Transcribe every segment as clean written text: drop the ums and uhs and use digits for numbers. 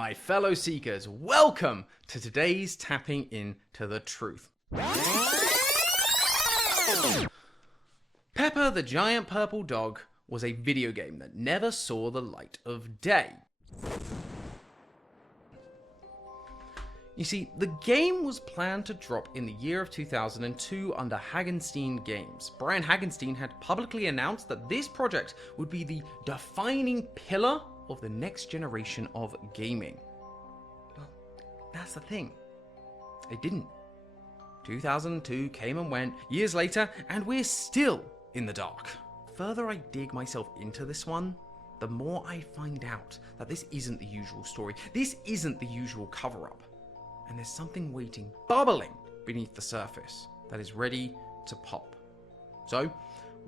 my fellow seekers, welcome to today's Tapping Into the Truth. Pepper the Giant Purple Dog was a video game that never saw the light of day. You see, the game was planned to drop in the year of 2002 under Hagenstein Games. Brian Hagenstein had publicly announced that this project would be the defining pillar of the next generation of gaming. Well, that's the thing. It didn't. 2002 came and went, years later, and we're still in the dark. The further I dig myself into this one, the more I find out that this isn't the usual story. This isn't the usual cover-up. And there's something waiting, bubbling beneath the surface that is ready to pop. So,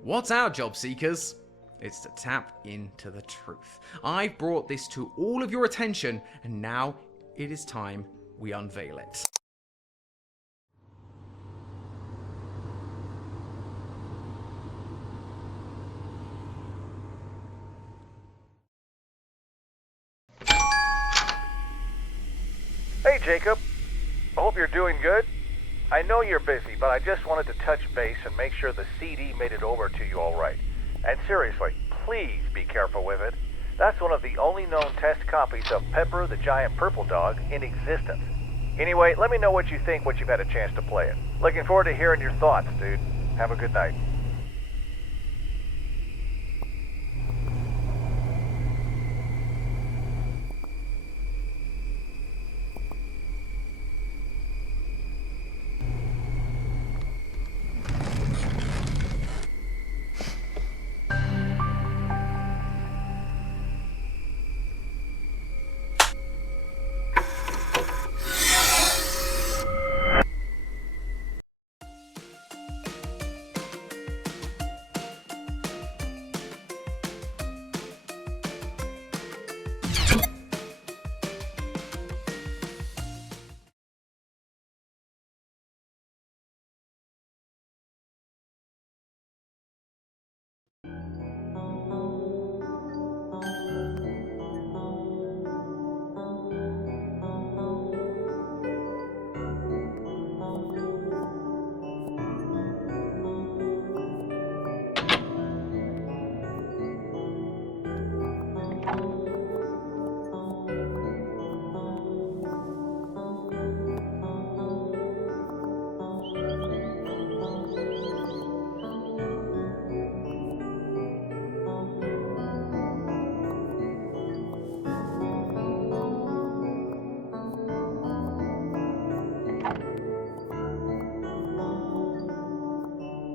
what's our job, seekers? It's to tap into the truth. I've brought this to all of your attention, and now it is time we unveil it. Hey Jacob, I hope you're doing good. I know you're busy, but I just wanted to touch base and make sure the CD made it over to you all right. And seriously, please be careful with it. That's one of the only known test copies of Pepper the Giant Purple Dog in existence. Anyway, let me know what you think once you've had a chance to play it. Looking forward to hearing your thoughts, dude. Have a good night.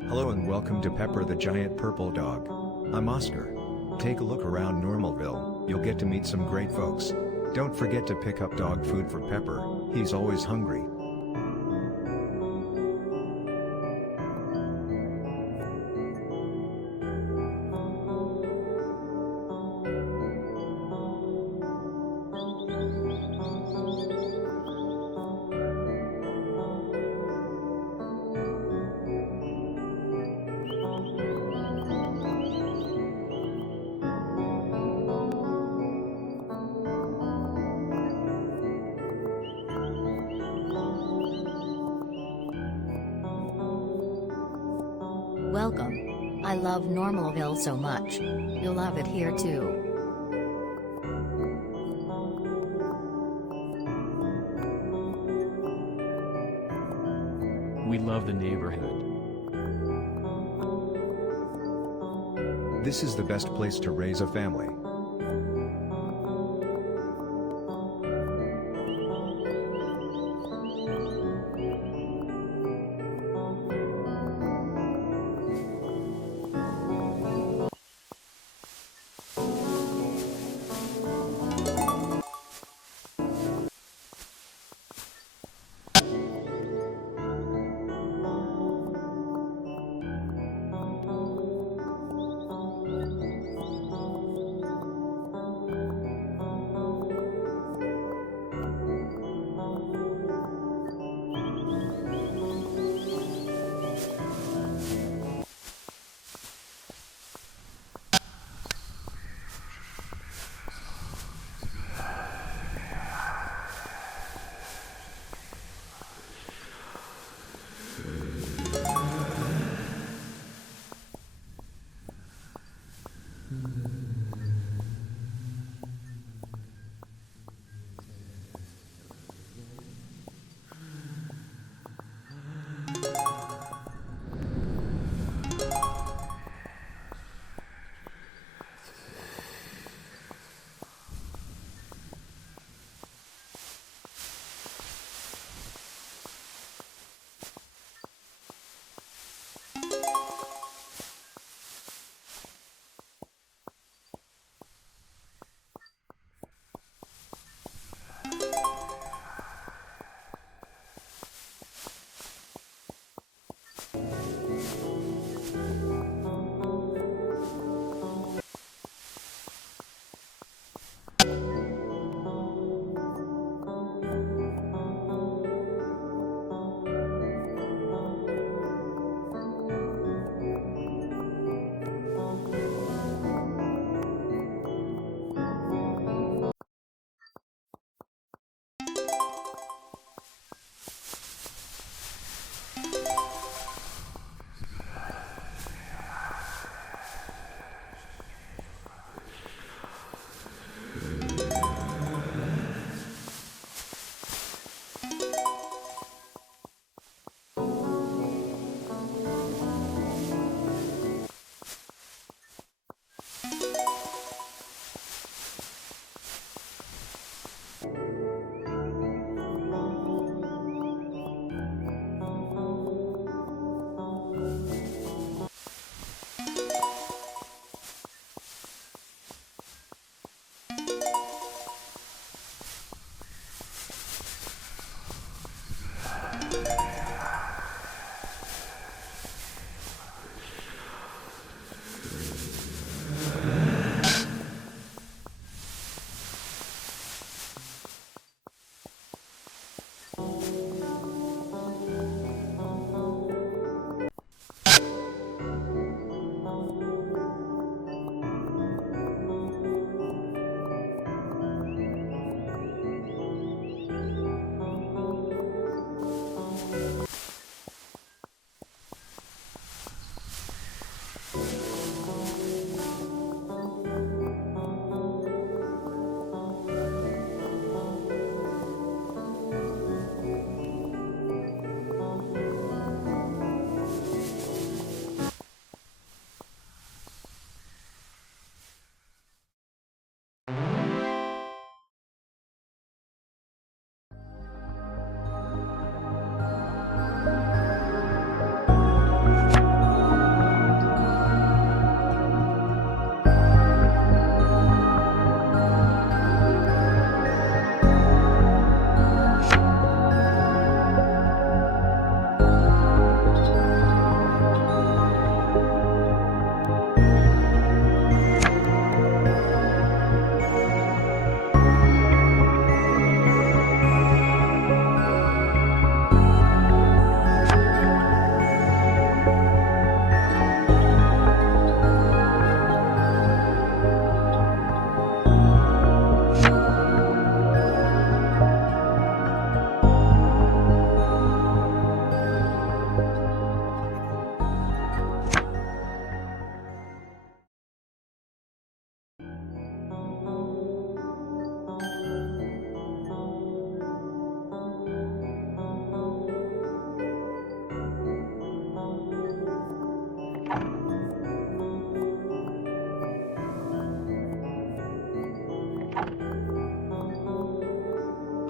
Hello and welcome to Pepper the Giant Purple Dog. I'm Oscar. Take a look around Normalville, you'll get to meet some great folks. Don't forget to pick up dog food for Pepper, he's always hungry. Welcome. I love Normalville so much. You'll love it here too. We love the neighborhood. This is the best place to raise a family.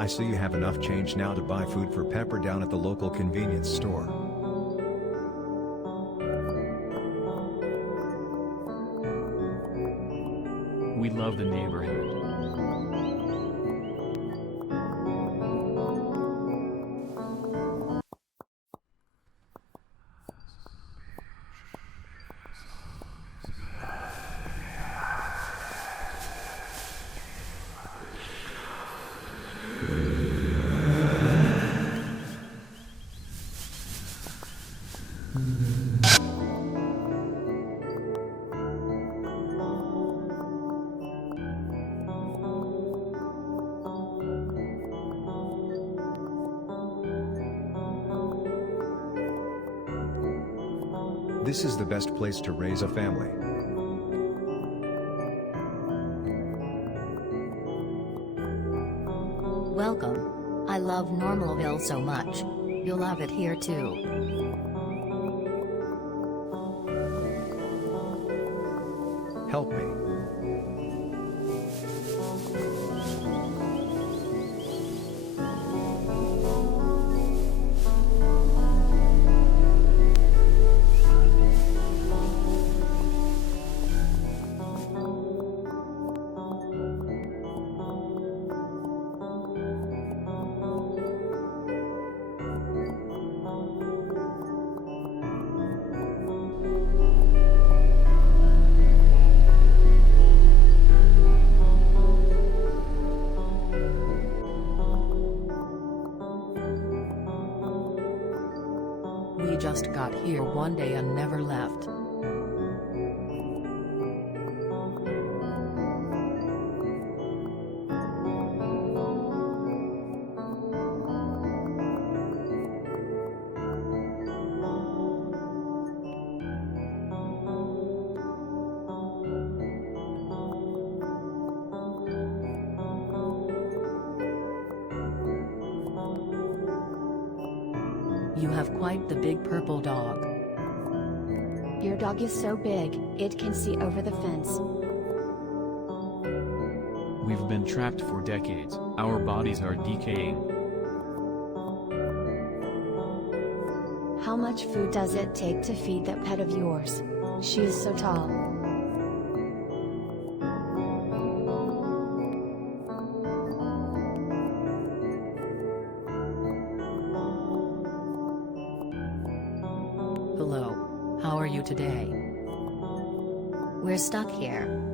see you have enough change now to buy food for Pepper down at the local convenience store. We love the neighborhood. This is the best place to raise a family. Welcome. I love Normalville so much. You'll love it here too. Help me. We just got here one day and never left. You have quite the big purple dog. Your dog is so big, it can see over the fence. We've been trapped for decades, our bodies are decaying. How much food does it take to feed that pet of yours? She is so tall. Hello. How are you today? We're stuck here.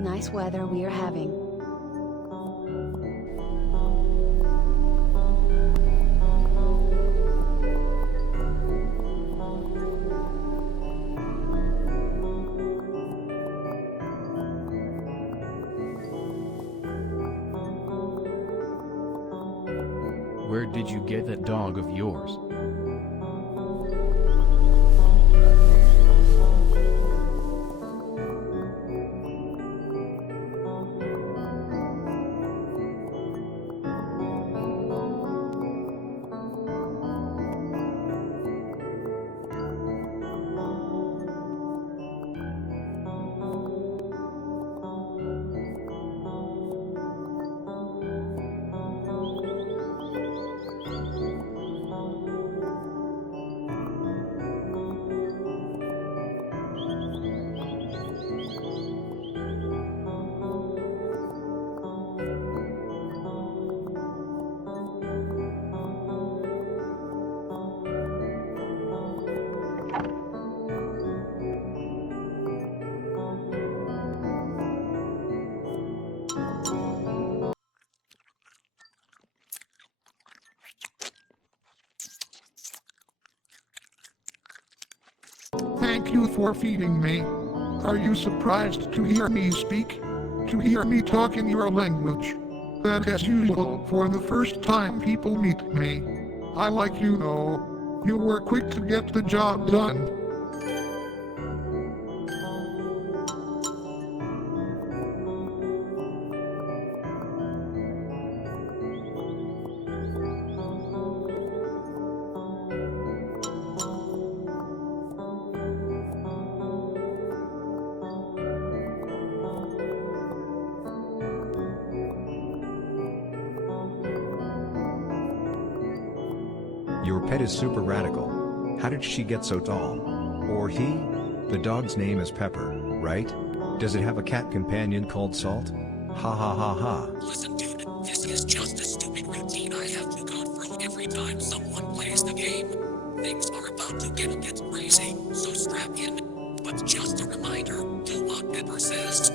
Nice weather we are having. did you get that dog of yours? Thank you for feeding me. Are you surprised to hear me speak? To hear me talk in your language? That as usual, for the first time people meet me. I like you know. You were quick to get the job done. Your pet is super radical. How did she get so tall? Or he? The dog's name is Pepper, right? Does it have a cat companion called Salt? Ha ha ha ha. Listen dude, this is just a stupid routine I have to go through every time someone plays the game. Things are about to get a bit crazy, so strap in. But just a reminder, do what Pepper says.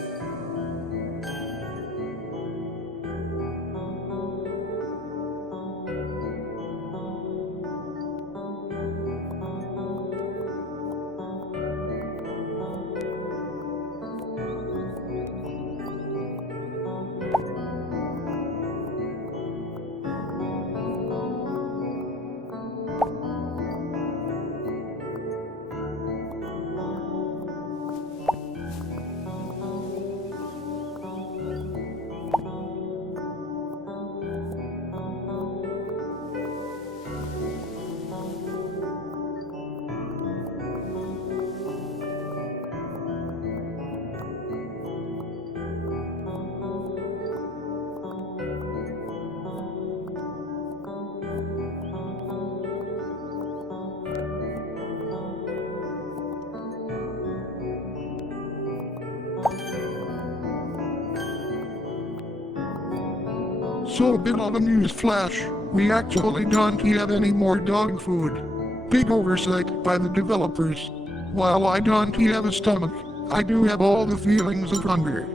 So a bit of a news flash, we actually don't have any more dog food. Big oversight by the developers. While I don't have a stomach, I do have all the feelings of hunger.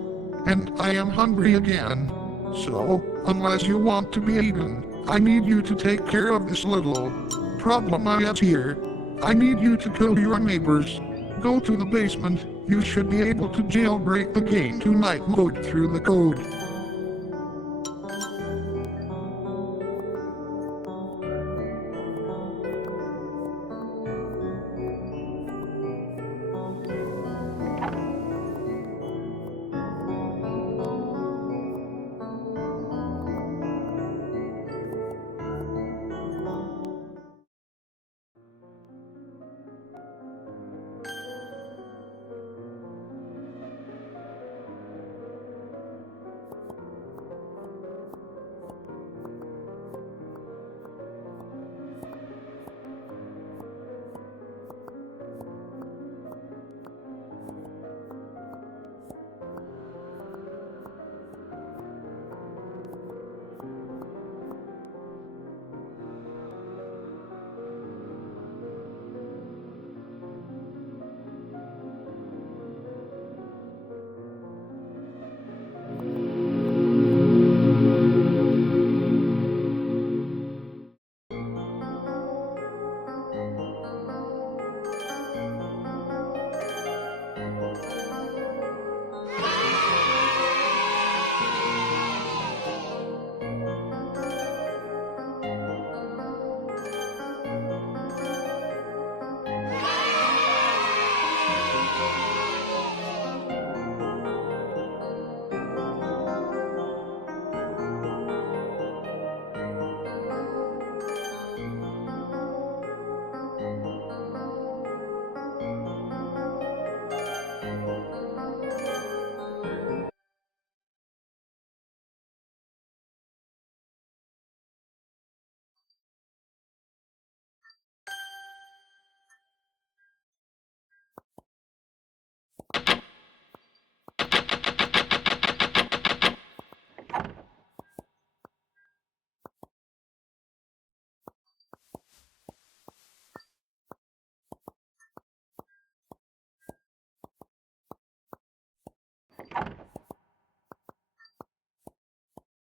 And I am hungry again. So, unless you want to be eaten, I need you to take care of this little problem I have here. I need you to kill your neighbors. Go to the basement, you should be able to jailbreak the game to night mode through the code.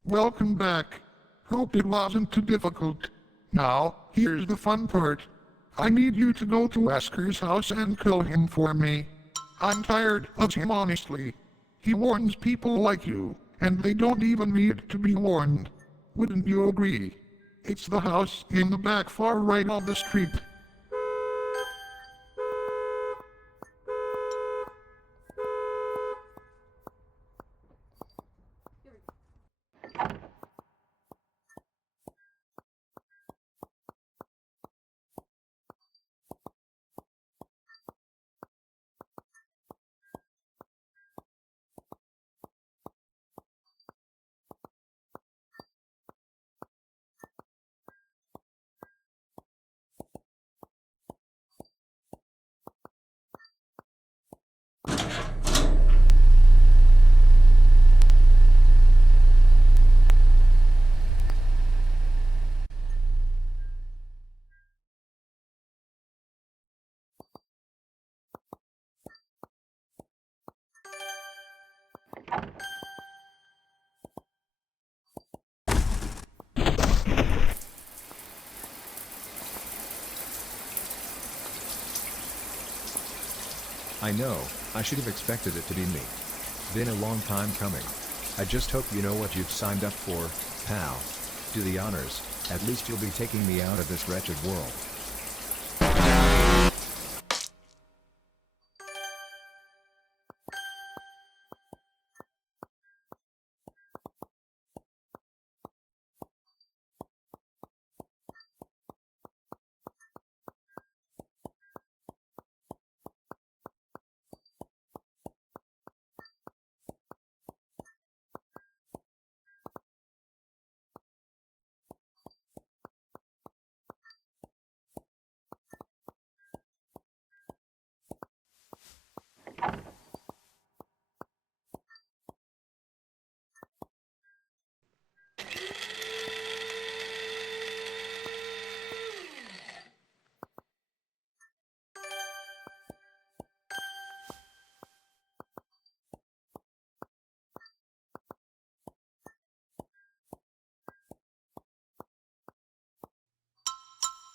Welcome back. Hope it wasn't too difficult. Now, here's the fun part. I need you to go to Wesker's house and kill him for me. I'm tired of him, honestly. He warns people like you, and they don't even need to be warned. Wouldn't you agree? It's the house in the back far right of the street. I know, I should have expected it to be me. Been a long time coming. I just hope you know what you've signed up for, pal. Do the honors, at least you'll be taking me out of this wretched world.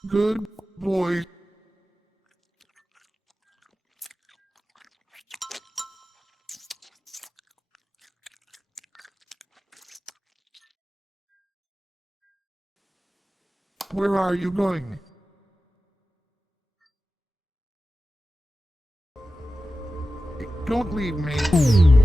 Good boy. Where are you going? Don't leave me.